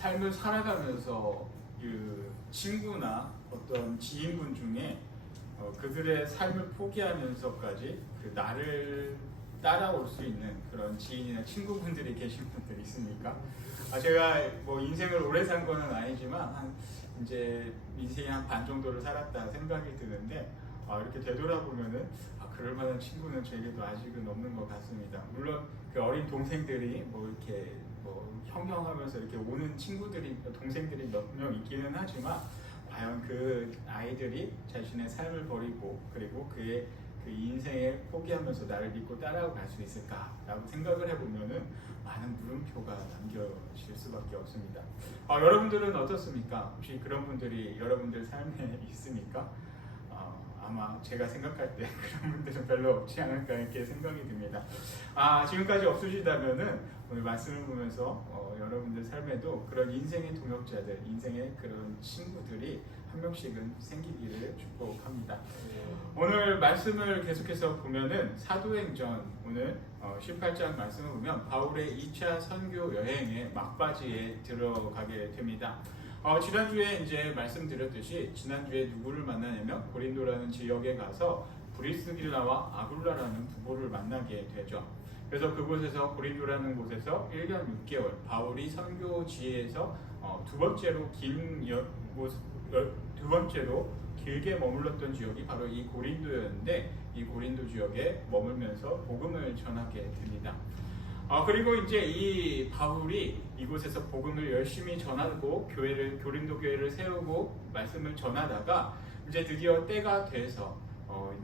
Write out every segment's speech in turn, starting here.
삶을 살아가면서 그 친구나 어떤 지인분 중에 그들의 삶을 포기하면서까지 그 나를 따라올 수 있는 그런 지인이나 친구분들이 계신 분들이 있습니까? 제가 뭐 인생을 오래 산 거는 아니지만 이제 인생이 한 반 정도를 살았다 생각이 드는데 이렇게 되돌아보면은 그럴 만한 친구는 저에게도 아직은 없는 것 같습니다. 물론 그 어린 동생들이 뭐 이렇게 뭐 형형하면서 이렇게 오는 친구들이 동생들이 몇 명 있기는 하지만 과연 그 아이들이 자신의 삶을 버리고 그리고 그의 그 인생을 포기하면서 나를 믿고 따라갈 수 있을까라고 생각을 해보면은 많은 물음표가 남겨질 수밖에 없습니다. 여러분들은 어떻습니까? 혹시 그런 분들이 여러분들 삶에 있습니까? 아마 제가 생각할 때 그런 분들은 별로 없지 않을까 이렇게 생각이 듭니다. 지금까지 없으시다면은 오늘 말씀을 보면서 여러분들 삶에도 그런 인생의 동역자들, 인생의 그런 친구들이 한 명씩은 생기기를 축복합니다. 오늘 말씀을 계속해서 보면은 사도행전 오늘 18장 말씀을 보면 바울의 2차 선교 여행의 막바지에 들어가게 됩니다. 지난주에 이제 말씀드렸듯이 지난주에 누구를 만나냐면 고린도라는 지역에 가서 브리스길라와 아굴라라는 부부를 만나게 되죠. 그래서 그곳에서 고린도라는 곳에서 1년 6개월 바울이 선교지에서 두 번째로 길게 머물렀던 지역이 바로 이 고린도였는데 이 고린도 지역에 머물면서 복음을 전하게 됩니다. 그리고 이제 이 바울이 이곳에서 복음을 열심히 전하고 고린도 교회를 세우고 말씀을 전하다가 이제 드디어 때가 돼서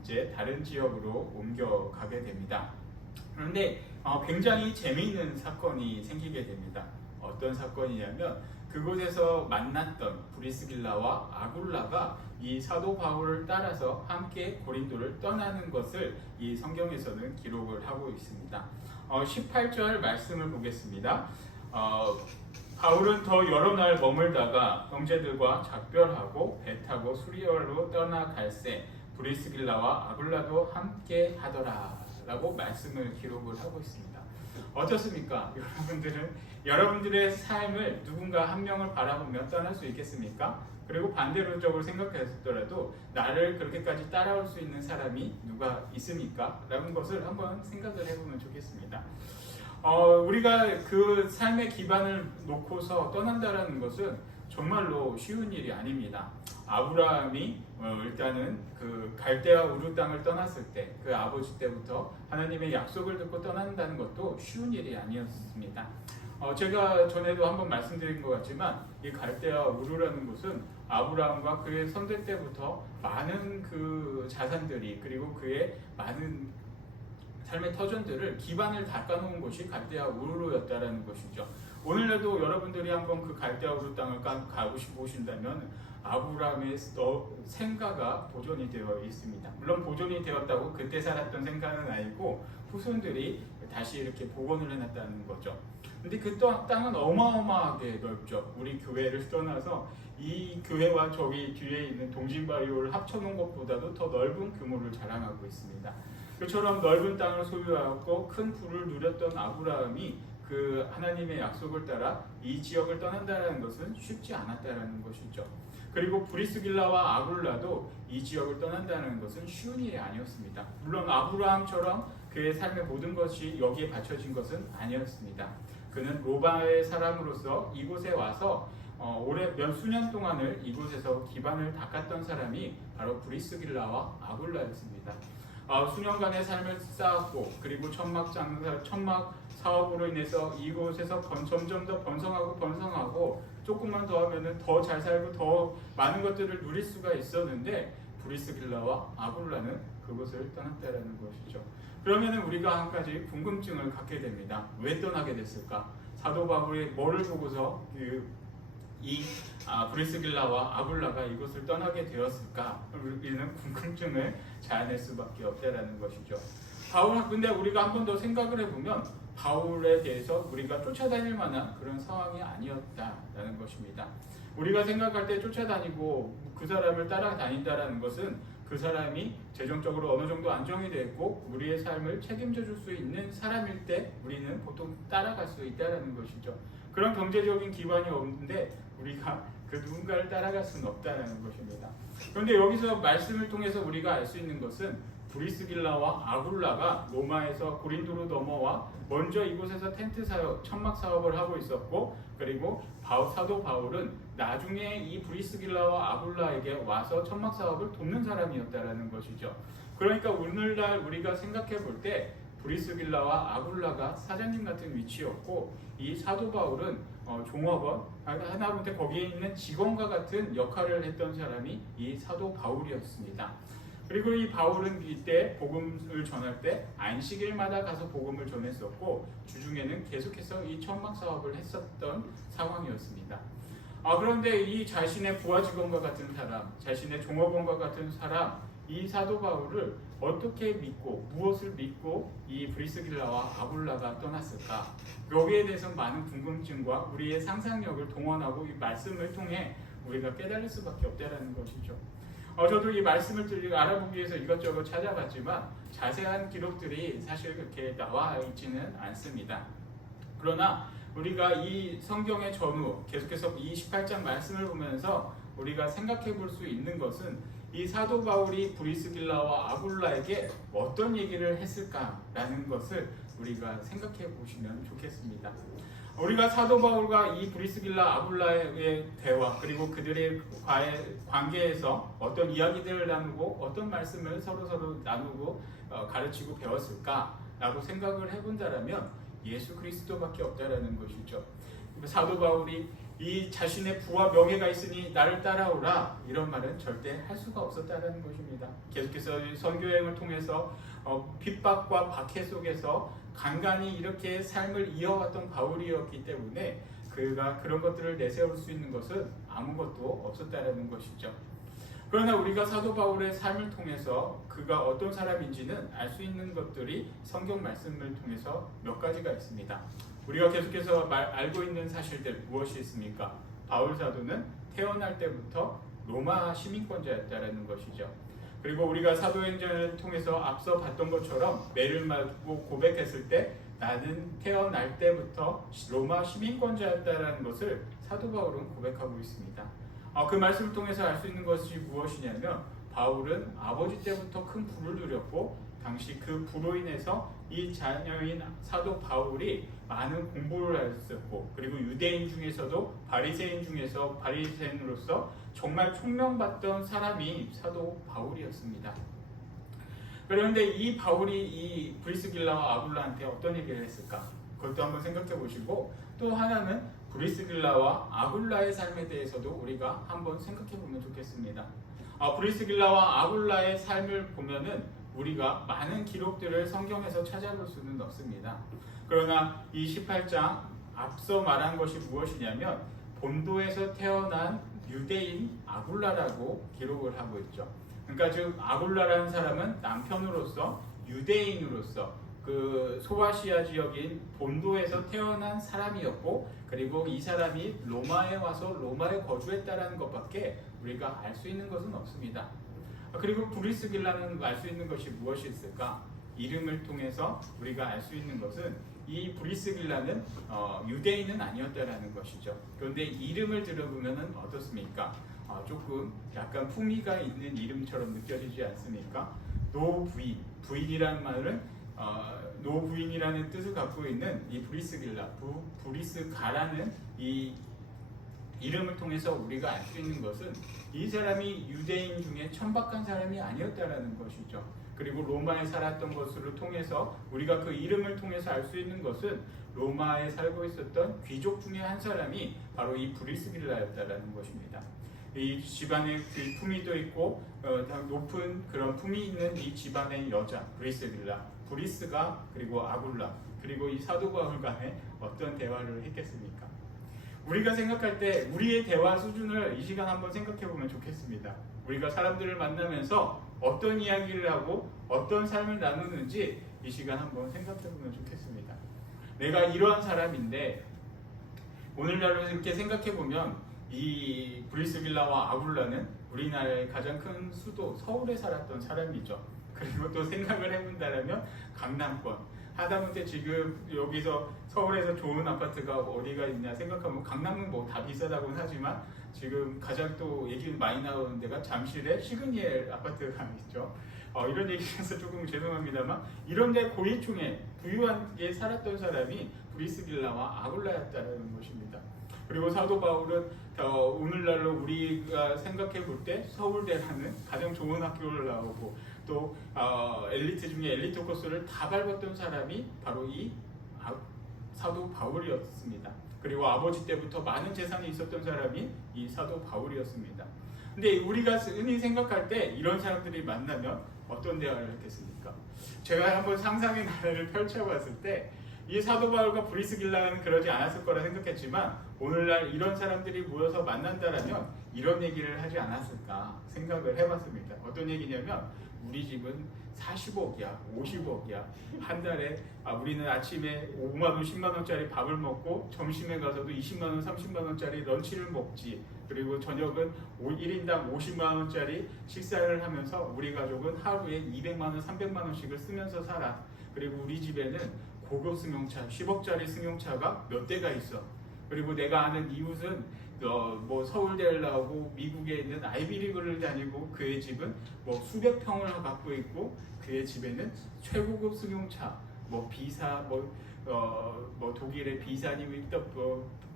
이제 다른 지역으로 옮겨가게 됩니다. 그런데 굉장히 재미있는 사건이 생기게 됩니다. 어떤 사건이냐면 그곳에서 만났던 브리스길라와 아굴라가 이 사도 바울을 따라서 함께 고린도를 떠나는 것을 이 성경에서는 기록을 하고 있습니다. 18절 말씀을 보겠습니다. 바울은 더 여러 날 머물다가 형제들과 작별하고 배 타고 수리아로 떠나갈새 브리스길라와 아굴라도 함께 하더라 라고 말씀을 기록을 하고 있습니다. 어떻습니까? 여러분들은 여러분들의 삶을 누군가 한 명을 바라보며 떠날 수 있겠습니까? 그리고 반대로적으로 생각했더라도 나를 그렇게까지 따라올 수 있는 사람이 누가 있습니까? 라는 것을 한번 생각을 해보면 좋겠습니다. 우리가 그 삶의 기반을 놓고서 떠난다는 것은 정말로 쉬운 일이 아닙니다. 아브라함이 일단은 그 갈대아 우르 땅을 떠났을 때 그 아버지 때부터 하나님의 약속을 듣고 떠난다는 것도 쉬운 일이 아니었습니다. 제가 전에도 한번 말씀드린 것 같지만 이 갈대아 우르라는 곳은 아브라함과 그의 선대 때부터 많은 그 자산들이 그리고 그의 많은 삶의 터전들을 기반을 닦아놓은 곳이 갈대아 우르였다라는 것이죠. 오늘날도 여러분들이 한번 그 갈대아 우르 땅을 가고 싶어 오신다면 아브라함의 생가가 보존이 되어 있습니다. 물론 보존이 되었다고 그때 살았던 생가는 아니고 후손들이 다시 이렇게 복원을 해놨다는 거죠. 근데 그 땅은 어마어마하게 넓죠. 우리 교회를 떠나서 이 교회와 저기 뒤에 있는 동진바리오를 합쳐놓은 것보다도 더 넓은 규모를 자랑하고 있습니다. 그처럼 넓은 땅을 소유하고 큰 부를 누렸던 아브라함이 그 하나님의 약속을 따라 이 지역을 떠난다는 것은 쉽지 않았다는 것이죠. 그리고 브리스길라와 아굴라도 이 지역을 떠난다는 것은 쉬운 일이 아니었습니다. 물론 아브라함처럼 그의 삶의 모든 것이 여기에 바쳐진 것은 아니었습니다. 그는 로마의 사람으로서 이곳에 와서 올해 몇 수년 동안을 이곳에서 기반을 닦았던 사람이 바로 브리스길라와 아굴라였습니다. 수년간의 삶을 쌓았고 그리고 천막 사업으로 인해서 이곳에서 점점 더 번성하고 조금만 더 하면은 더 잘 살고 더 많은 것들을 누릴 수가 있었는데 브리스길라와 아굴라는 그곳을 떠났다라는 것이죠. 그러면은 우리가 한 가지 궁금증을 갖게 됩니다. 왜 떠나게 됐을까? 사도 바울이 뭐를 보고서 브리스길라와 아굴라가 이곳을 떠나게 되었을까? 우리는 궁금증을 자아낼 수밖에 없다라는 것이죠. 근데 우리가 한 번 더 생각을 해보면 바울에 대해서 우리가 쫓아다닐 만한 그런 상황이 아니었다라는 것입니다. 우리가 생각할 때 쫓아다니고 그 사람을 따라다닌다라는 것은 그 사람이 재정적으로 어느 정도 안정이 됐고 우리의 삶을 책임져 줄 수 있는 사람일 때 우리는 보통 따라갈 수 있다는 것이죠. 그런 경제적인 기반이 없는데 우리가 그 누군가를 따라갈 수는 없다는 것입니다. 그런데 여기서 말씀을 통해서 우리가 알 수 있는 것은 브리스길라와 아굴라가 로마에서 고린도로 넘어와 먼저 이곳에서 텐트 사역, 천막 사업을 하고 있었고, 그리고 사도 바울은 나중에 이 브리스길라와 아굴라에게 와서 천막 사업을 돕는 사람이었다라는 것이죠. 그러니까 오늘날 우리가 생각해 볼 때 브리스길라와 아굴라가 사장님 같은 위치였고, 이 사도 바울은 종업원, 하나님께 거기에 있는 직원과 같은 역할을 했던 사람이 이 사도 바울이었습니다. 그리고 이 바울은 이때 복음을 전할 때 안식일마다 가서 복음을 전했었고, 주중에는 계속해서 이 천막 사업을 했었던 상황이었습니다. 그런데 이 자신의 부하 직원과 같은 사람, 자신의 종업원과 같은 사람, 이 사도 바울을 어떻게 믿고 무엇을 믿고 이 브리스길라와 아굴라가 떠났을까? 여기에 대해서 많은 궁금증과 우리의 상상력을 동원하고 이 말씀을 통해 우리가 깨달을 수밖에 없다는 것이죠. 저도 이 말씀을 알아보기 위해서 이것저것 찾아봤지만 자세한 기록들이 사실 그렇게 나와 있지는 않습니다. 그러나 우리가 이 성경의 전후 계속해서 이 18장 말씀을 보면서 우리가 생각해 볼 수 있는 것은 이 사도 바울이 브리스길라와 아굴라에게 어떤 얘기를 했을까라는 것을 우리가 생각해 보시면 좋겠습니다. 우리가 사도 바울과 이 브리스길라 아굴라의 대화, 그리고 그들의 관계에서 어떤 이야기들을 나누고 어떤 말씀을 서로 나누고 가르치고 배웠을까라고 생각을 해본다라면 예수 그리스도밖에 없다라는 것이죠. 사도 바울이 이 자신의 부와 명예가 있으니 나를 따라오라, 이런 말은 절대 할 수가 없었다는 것입니다. 계속해서 선교여행을 통해서 핍박과 박해 속에서 간간히 이렇게 삶을 이어왔던 바울이었기 때문에 그가 그런 것들을 내세울 수 있는 것은 아무것도 없었다는 것이죠. 그러나 우리가 사도 바울의 삶을 통해서 그가 어떤 사람인지는 알 수 있는 것들이 성경 말씀을 통해서 몇 가지가 있습니다. 우리가 계속해서 알고 있는 사실들 무엇이 있습니까? 바울 사도는 태어날 때부터 로마 시민권자였다는 것이죠. 그리고 우리가 사도행전을 통해서 앞서 봤던 것처럼 매를 맞고 고백했을 때 나는 태어날 때부터 로마 시민권자였다는 것을 사도 바울은 고백하고 있습니다. 그 말씀을 통해서 알 수 있는 것이 무엇이냐면 바울은 아버지 때부터 큰 부를 누렸고 당시 그 부로 인해서 이 자녀인 사도 바울이 많은 공부를 했었고, 그리고 유대인 중에서도 바리새인으로서 정말 총명받던 사람이 사도 바울이었습니다. 그런데 이 바울이 이 브리스길라와 아굴라한테 어떤 얘기를 했을까? 그것도 한번 생각해 보시고, 또 하나는 브리스길라와 아굴라의 삶에 대해서도 우리가 한번 생각해 보면 좋겠습니다. 브리스길라와 아굴라의 삶을 보면은 우리가 많은 기록들을 성경에서 찾아볼 수는 없습니다. 그러나 이 18장 앞서 말한 것이 무엇이냐면 본도에서 태어난 유대인 아굴라라고 기록을 하고 있죠. 그러니까 즉 아굴라라는 사람은 남편으로서 유대인으로서 그 소아시아 지역인 본도에서 태어난 사람이었고, 그리고 이 사람이 로마에 와서 로마에 거주했다라는 것밖에 우리가 알 수 있는 것은 없습니다. 그리고 브리스길라는 알 수 있는 것이 무엇이 있을까? 이름을 통해서 우리가 알 수 있는 것은 이 브리스길라는 유대인은 아니었다라는 것이죠. 그런데 이름을 들어보면 어떻습니까? 조금 약간 품위가 있는 이름처럼 느껴지지 않습니까? 노부인, 부인이라는 말은 노부인이라는 뜻을 갖고 있는 이 브리스길라, 브리스가라는 이 이름을 통해서 우리가 알 수 있는 것은 이 사람이 유대인 중에 천박한 사람이 아니었다라는 것이죠. 그리고 로마에 살았던 것을 통해서 우리가 그 이름을 통해서 알 수 있는 것은 로마에 살고 있었던 귀족 중에 한 사람이 바로 이 브리스길라였다라는 것입니다. 이 집안에 그 품위도 있고 높은 그런 품위 있는 이 집안의 여자 브리스길라, 브리스가, 그리고 아굴라, 그리고 이 사도 바울 간에 어떤 대화를 했겠습니까? 우리가 생각할 때 우리의 대화 수준을 이 시간 한번 생각해 보면 좋겠습니다. 우리가 사람들을 만나면서 어떤 이야기를 하고 어떤 삶을 나누는지 이 시간 한번 생각해 보면 좋겠습니다. 내가 이러한 사람인데 오늘날로 이렇게 생각해 보면 이 브리스길라와 아굴라는 우리나라의 가장 큰 수도 서울에 살았던 사람이죠. 그리고 또 생각을 해본다면 강남권, 하다못해 지금 여기서 서울에서 좋은 아파트가 어디가 있냐 생각하면 강남은 뭐 다 비싸다고는 하지만 지금 가장 또 얘기 많이 나오는 데가 잠실에 시그니엘 아파트가 있죠. 이런 얘기해서 조금 죄송합니다만 이런 데 고위층에 부유하게 살았던 사람이 브리스길라와 아굴라였다는 것입니다. 그리고 사도 바울은 오늘날로 우리가 생각해 볼 때 서울대라는 가장 좋은 학교를 나오고 또 엘리트 중에 엘리트 코스를 다 밟았던 사람이 바로 이 사도 바울이었습니다. 그리고 아버지 때부터 많은 재산이 있었던 사람이 이 사도 바울이었습니다. 근데 우리가 흔히 생각할 때 이런 사람들이 만나면 어떤 대화를 했겠습니까? 제가 한번 상상의 나래를 펼쳐봤을 때 이 사도 바울과 브리스길라는 그러지 않았을 거라 생각했지만 오늘날 이런 사람들이 모여서 만난다라면 이런 얘기를 하지 않았을까 생각을 해봤습니다. 어떤 얘기냐면 우리 집은 40억이야, 50억이야. 한 달에 우리는 아침에 5만 원, 10만 원짜리 밥을 먹고 점심에 가서도 20만 원, 30만 원짜리 런치를 먹지. 그리고 저녁은 1인당 50만 원짜리 식사를 하면서 우리 가족은 하루에 200만 원, 300만 원씩을 쓰면서 살아. 그리고 우리 집에는 고급 승용차, 10억짜리 승용차가 몇 대가 있어. 그리고 내가 아는 이웃은 뭐 서울대를 나오고 미국에 있는 아이비리그를 다니고 그의 집은 뭐 수백 평을 갖고 있고 그의 집에는 최고급 승용차, 뭐 비사, 뭐 독일의 비사니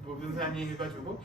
모든 산이 해가지고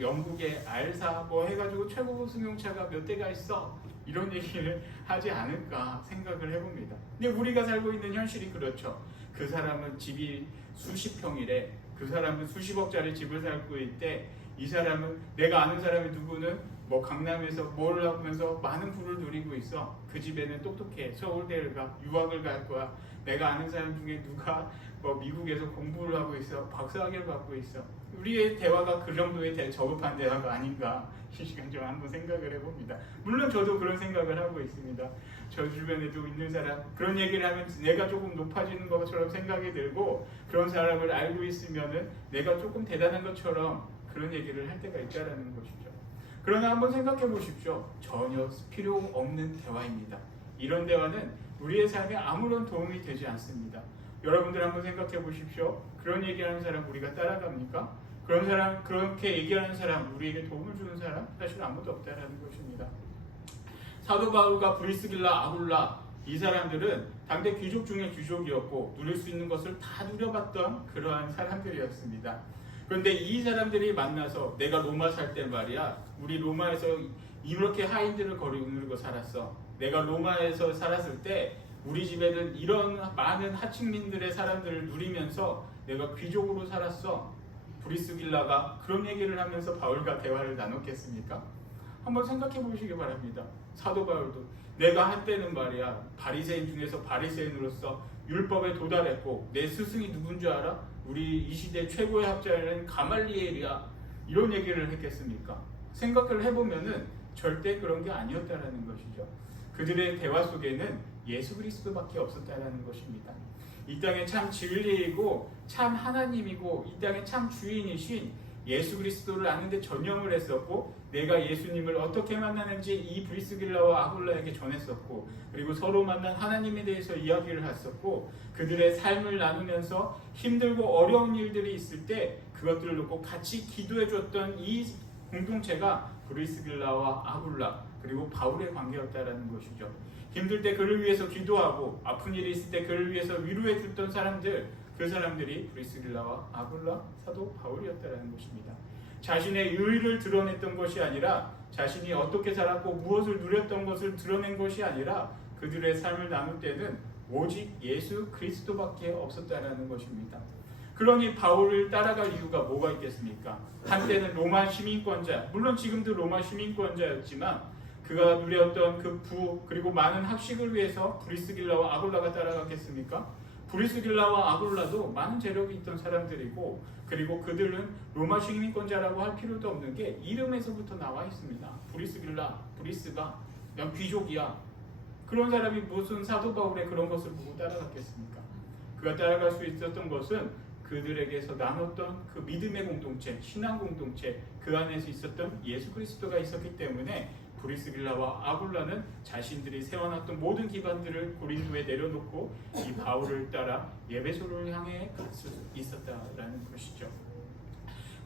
영국의 알사 뭐 해가지고 최고급 승용차가 몇 대가 있어. 이런 얘기를 하지 않을까 생각을 해봅니다. 근데 우리가 살고 있는 현실이 그렇죠. 그 사람은 집이 수십 평이래. 그 사람은 수십억짜리 집을 살고 있대. 이 사람은 내가 아는 사람이 누구는 뭐 강남에서 뭘 하면서 많은 부를 누리고 있어. 그 집에는 똑똑해. 서울대를 가. 유학을 갈 거야. 내가 아는 사람 중에 누가 뭐 미국에서 공부를 하고 있어. 박사학위를 받고 있어. 우리의 대화가 그 정도의 저급한 대화가 아닌가 이 시간 좀 한번 생각을 해봅니다. 물론 저도 그런 생각을 하고 있습니다. 저 주변에도 있는 사람 그런 얘기를 하면 내가 조금 높아지는 것처럼 생각이 들고 그런 사람을 알고 있으면은 내가 조금 대단한 것처럼 그런 얘기를 할 때가 있다라는 것이죠. 그러나 한번 생각해 보십시오. 전혀 필요 없는 대화입니다. 이런 대화는 우리의 삶에 아무런 도움이 되지 않습니다. 여러분들 한번 생각해 보십시오. 그런 얘기하는 사람 우리가 따라갑니까? 그런 사람, 그렇게 얘기하는 사람, 우리에게 도움을 주는 사람 사실 아무도 없다라는 것입니다. 사도 바울과 브리스길라, 아굴라 이 사람들은 당대 귀족 중에 귀족이었고 누릴 수 있는 것을 다 누려봤던 그러한 사람들이었습니다. 그런데 이 사람들이 만나서 내가 로마 살 때 말이야, 우리 로마에서 이렇게 하인들을 거느리고 살았어. 내가 로마에서 살았을 때 우리 집에는 이런 많은 하층민들의 사람들을 누리면서 내가 귀족으로 살았어. 브리스길라가 그런 얘기를 하면서 바울과 대화를 나눴겠습니까? 한번 생각해 보시기 바랍니다. 사도 바울도 내가 한때는 말이야 바리새인 중에서 바리새인으로서 율법에 도달했고 내 스승이 누군 줄 알아? 우리 이 시대 최고의 학자는 가말리엘이야. 이런 얘기를 했겠습니까? 생각을 해보면은 절대 그런 게 아니었다라는 것이죠. 그들의 대화 속에는 예수 그리스도밖에 없었다라는 것입니다. 이 땅에 참 진리이고 참 하나님이고 이 땅에 참 주인이신 예수 그리스도를 아는데 전념을 했었고 내가 예수님을 어떻게 만나는지 이 브리스길라와 아굴라에게 전했었고 그리고 서로 만난 하나님에 대해서 이야기를 했었고 그들의 삶을 나누면서 힘들고 어려운 일들이 있을 때 그것들을 놓고 같이 기도해 줬던 이 공동체가 브리스길라와 아굴라 그리고 바울의 관계였다라는 것이죠. 힘들 때 그를 위해서 기도하고 아픈 일이 있을 때 그를 위해서 위로해 줬던 사람들 그 사람들이 브리스길라와 아굴라 사도 바울이었다라는 것입니다. 자신의 의를 드러냈던 것이 아니라 자신이 어떻게 살았고 무엇을 누렸던 것을 드러낸 것이 아니라 그들의 삶을 나눌 때는 오직 예수 그리스도밖에 없었다라는 것입니다. 그러니 바울을 따라갈 이유가 뭐가 있겠습니까? 한때는 로마 시민권자, 물론 지금도 로마 시민권자였지만 그가 누렸던 그 부 그리고 많은 학식을 위해서 브리스길라와 아굴라가 따라갔겠습니까? 브리스길라와 아굴라도 많은 재력이 있던 사람들이고 그리고 그들은 로마 시민권자라고 할 필요도 없는 게 이름에서부터 나와 있습니다. 브리스길라, 브리스가 그냥 귀족이야. 그런 사람이 무슨 사도 바울의 그런 것을 보고 따라갔겠습니까? 그가 따라갈 수 있었던 것은 그들에게서 나눴던 그 믿음의 공동체, 신앙 공동체, 그 안에서 있었던 예수 그리스도가 있었기 때문에 브리스길라와 아굴라는 자신들이 세워놨던 모든 기반들을 고린도에 내려놓고 이 바울을 따라 예배소를 향해 갈 수 있었다라는 것이죠.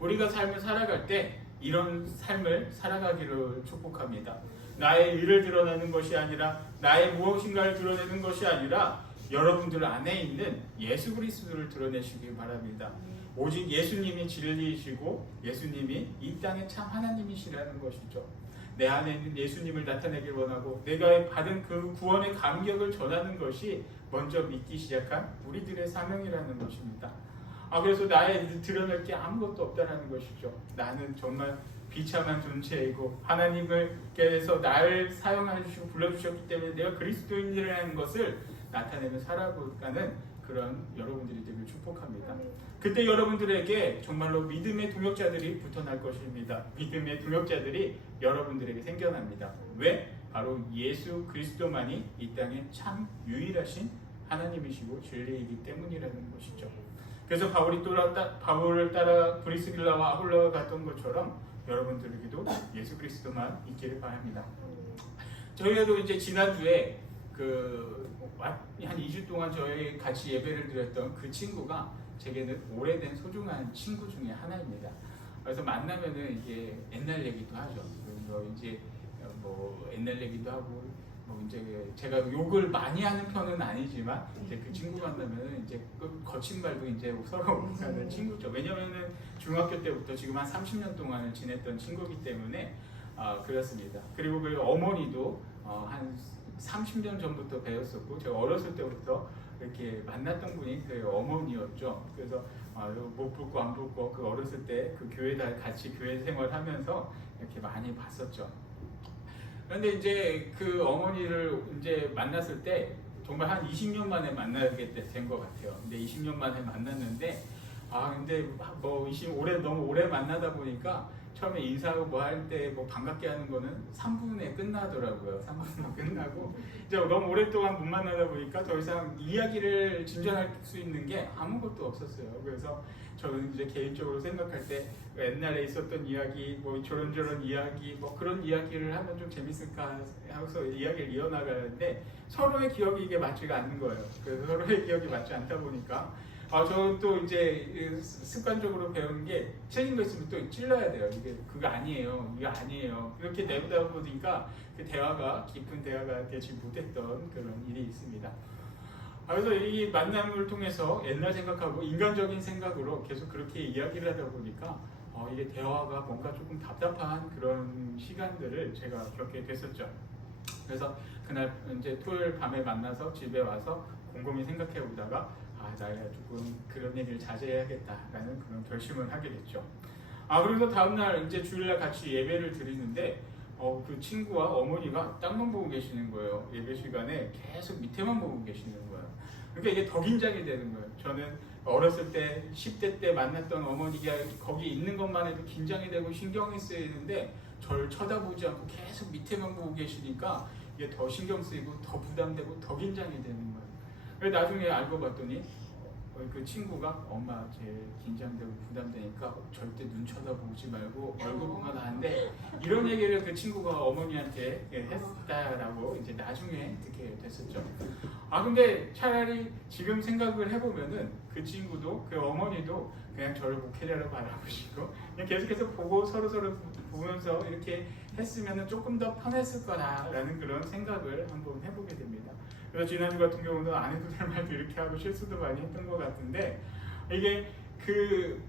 우리가 삶을 살아갈 때 이런 삶을 살아가기를 축복합니다. 나의 일을 드러내는 것이 아니라, 나의 무엇인가를 드러내는 것이 아니라 여러분들 안에 있는 예수 그리스도를 드러내시기 바랍니다. 오직 예수님이 진리이시고 예수님이 이 땅의 참 하나님이시라는 것이죠. 내 안에 있는 예수님을 나타내길 원하고 내가 받은 그 구원의 감격을 전하는 것이 먼저 믿기 시작한 우리들의 사명이라는 것입니다. 그래서 나의 드러낼 게 아무것도 없다는 것이죠. 나는 정말 비참한 존재이고 하나님께서 나를 사용하시고 불러주셨기 때문에 내가 그리스도인이라는 것을 나타내며 살아가는 그런 여러분들이 되길 축복합니다. 그때 여러분들에게 정말로 믿음의 동역자들이 붙어날 것입니다. 믿음의 동역자들이 여러분들에게 생겨납니다. 왜? 바로 예수 그리스도만이 이 땅에 참 유일하신 하나님이시고 진리이기 때문이라는 것이죠. 그래서 바울을 따라 브리스길라와 아굴라가 갔던 것처럼 여러분들에게도 예수 그리스도만 있기를 바랍니다. 저희도 이제 지난주에 한 2주 동안 저희 같이 예배를 드렸던 그 친구가 제게는 오래된 소중한 친구 중에 하나입니다. 그래서 만나면은 이게 옛날 얘기도 하죠. 이제 뭐 옛날 얘기도 하고 이제 제가 욕을 많이 하는 편은 아니지만 이제 그 친구 만나면은 이제 거친 말도 이제 서로 하는 친구죠. 왜냐면은 중학교 때부터 지금 한 30년 동안을 지냈던 친구이기 때문에 그렇습니다. 그리고 그 어머니도 한 30년 전부터 배웠었고 제가 어렸을 때부터 이렇게 만났던 분이 그 어머니였죠. 그래서 못 붓고 안 붓고 그 어렸을 때 그 교회다 같이 교회 생활하면서 이렇게 많이 봤었죠. 그런데 이제 그 어머니를 이제 만났을 때 정말 한 20년 만에 만나게 된 것 같아요. 근데 20년 만에 만났는데 근데 뭐 너무 오래 만나다 보니까 처음에 인사하고 뭐 할 때 뭐 반갑게 하는 거는 3분에 끝나더라고요. 3분에 끝나고 이제 너무 오랫동안 못 만나다 보니까 더 이상 이야기를 진전할 수 있는 게 아무것도 없었어요. 그래서 저는 이제 개인적으로 생각할 때 옛날에 있었던 이야기, 뭐 저런저런 이야기, 뭐 그런 이야기를 하면 좀 재밌을까 해서 이야기를 이어나가는데 서로의 기억이 이게 맞지가 않는 거예요. 그래서 서로의 기억이 맞지 않다 보니까 저는 또 이제 습관적으로 배운 게 틀린 거 있으면 또 찔러야 돼요. 이게 그거 아니에요. 이거 아니에요. 이렇게 내보다 보니까 그 대화가 깊은 대화가 되지 못했던 그런 일이 있습니다. 그래서 이 만남을 통해서 옛날 생각하고 인간적인 생각으로 계속 그렇게 이야기를 하다 보니까 이게 대화가 뭔가 조금 답답한 그런 시간들을 제가 겪게 됐었죠. 그래서 그날 이제 토요일 밤에 만나서 집에 와서 곰곰이 생각해 보다가 나야 조금 그런 얘기를 자제해야겠다라는 그런 결심을 하게 됐죠. 그래서 다음날 이제 주일날 같이 예배를 드리는데 그 친구와 어머니가 땅만 보고 계시는 거예요. 예배 시간에 계속 밑에만 보고 계시는 거예요. 그러니까 이게 더 긴장이 되는 거예요. 저는 어렸을 때 10대 때 만났던 어머니가 거기 있는 것만 해도 긴장이 되고 신경이 쓰이는데 저를 쳐다보지 않고 계속 밑에만 보고 계시니까 이게 더 신경 쓰이고 더 부담되고 더 긴장이 되는 거예요. 그래서 나중에 알고 봤더니 그 친구가 엄마 제일 긴장되고 부담되니까 절대 눈 쳐다보지 말고 얼굴 보면 안 돼. 이런 얘기를 그 친구가 어머니한테 했다라고 이제 나중에 듣게 됐었죠. 근데 차라리 지금 생각을 해보면은 그 친구도 그 어머니도 그냥 저를 목회자로 바라보시고 그냥 계속해서 보고 서로 보면서 이렇게 했으면은 조금 더 편했을 거라는 그런 생각을 한번 해보게 됩니다. 그래서 지난주 같은 경우는 안 해도 될 말도 이렇게 하고 실수도 많이 했던 것 같은데 이게 그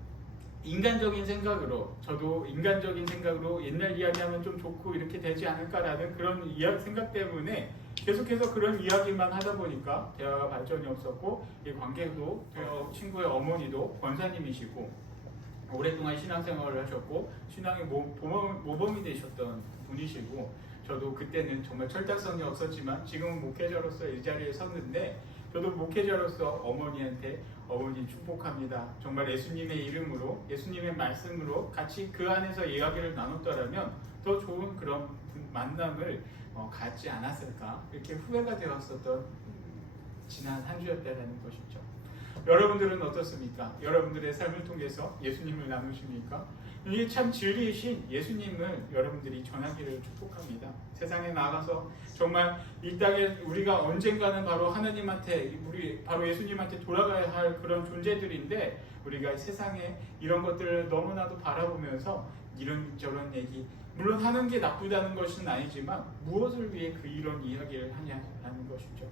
인간적인 생각으로 저도 인간적인 생각으로 옛날 이야기하면 좀 좋고 이렇게 되지 않을까라는 그런 생각 때문에 계속해서 그런 이야기만 하다 보니까 대화가 발전이 없었고 이 관계도 친구의 어머니도 권사님이시고 오랫동안 신앙생활을 하셨고 신앙의 모범이 되셨던 분이시고 저도 그때는 정말 철딱선이 없었지만 지금은 목회자로서 이 자리에 섰는데 저도 목회자로서 어머니한테 어머니 축복합니다. 정말 예수님의 이름으로 예수님의 말씀으로 같이 그 안에서 이야기를 나눴더라면 더 좋은 그런 만남을 갖지 않았을까 이렇게 후회가 되었었던 지난 한 주였다는 것이죠. 여러분들은 어떻습니까? 여러분들의 삶을 통해서 예수님을 나누십니까? 이게 참 진리이신 예수님을 여러분들이 전하기를 축복합니다. 세상에 나가서 정말 이 땅에 우리가 언젠가는 바로 하나님한테, 우리 바로 예수님한테 돌아가야 할 그런 존재들인데, 우리가 세상에 이런 것들을 너무나도 바라보면서 이런저런 얘기, 물론 하는 게 나쁘다는 것은 아니지만 무엇을 위해 이런 이야기를 하냐라는 것이죠.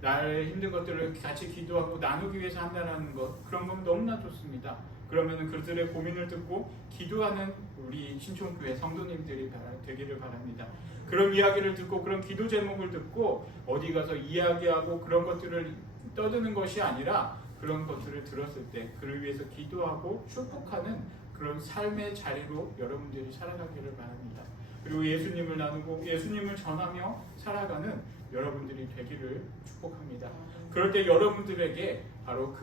나의 힘든 것들을 같이 기도하고 나누기 위해서 한다는 것, 그런 건 너무나 좋습니다. 그러면 그들의 고민을 듣고 기도하는 우리 신촌교회 성도님들이 되기를 바랍니다. 그런 이야기를 듣고 그런 기도 제목을 듣고 어디 가서 이야기하고 그런 것들을 떠드는 것이 아니라, 그런 것들을 들었을 때 그를 위해서 기도하고 축복하는 그런 삶의 자리로 여러분들이 살아가기를 바랍니다. 그리고 예수님을 나누고 예수님을 전하며 살아가는 여러분들이 되기를 축복합니다. 그럴 때 여러분들에게 바로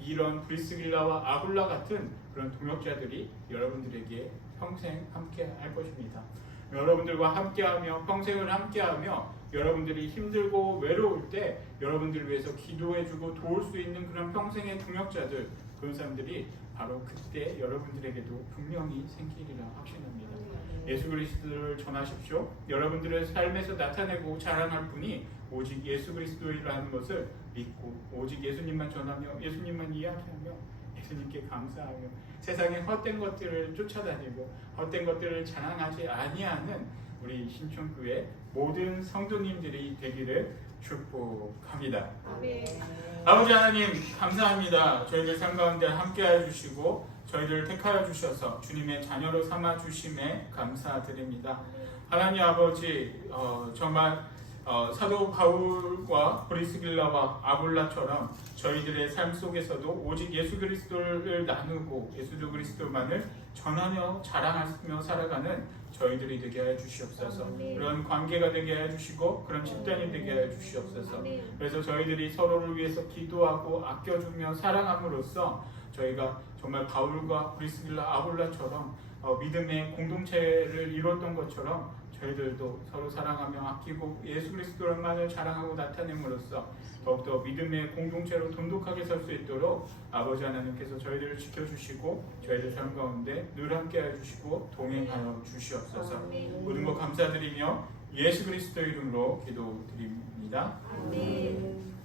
이런 브리스길라와 아굴라 같은 그런 동역자들이 여러분들에게 평생 함께 할 것입니다. 여러분들과 함께하며 평생을 함께하며 여러분들이 힘들고 외로울 때 여러분들을 위해서 기도해주고 도울 수 있는 그런 평생의 동역자들, 그런 사람들이 바로 그때 여러분들에게도 분명히 생기리라 확신합니다. 예수 그리스도를 전하십시오. 여러분들의 삶에서 나타내고 자랑할 분이 오직 예수 그리스도이라는 것을 믿고 오직 예수님만 전하며 예수님만 이야기하며 예수님께 감사하며 세상의 헛된 것들을 쫓아다니고 헛된 것들을 자랑하지 아니하는 우리 신촌교회 모든 성도님들이 되기를 축복합니다. 아멘. 아버지 하나님 감사합니다. 저희들 삶 가운데 함께하여 주시고 저희들을 택하여 주셔서 주님의 자녀로 삼아 주심에 감사드립니다. 하나님 아버지, 정말 사도 바울과 브리스길라와 아굴라처럼 저희들의 삶 속에서도 오직 예수 그리스도를 나누고 예수 그리스도만을 전하며 자랑하며 살아가는 저희들이 되게 하여 주시옵소서. 그런 관계가 되게 하여 주시고 그런 집단이 되게 하여 주시옵소서. 그래서 저희들이 서로를 위해서 기도하고 아껴주며 사랑함으로써 저희가 정말 바울과 브리스길라 아굴라처럼 믿음의 공동체를 이뤘던 것처럼 저희들도 서로 사랑하며 아끼고 예수 그리스도만을 자랑하고 나타냄으로써 더욱더 믿음의 공동체로 돈독하게 설 수 있도록 아버지 하나님께서 저희들을 지켜주시고 저희들 삶 가운데 늘 함께하여 주시고 동행하여 주시옵소서. 모든 것 감사드리며 예수 그리스도 이름으로 기도드립니다. 아멘.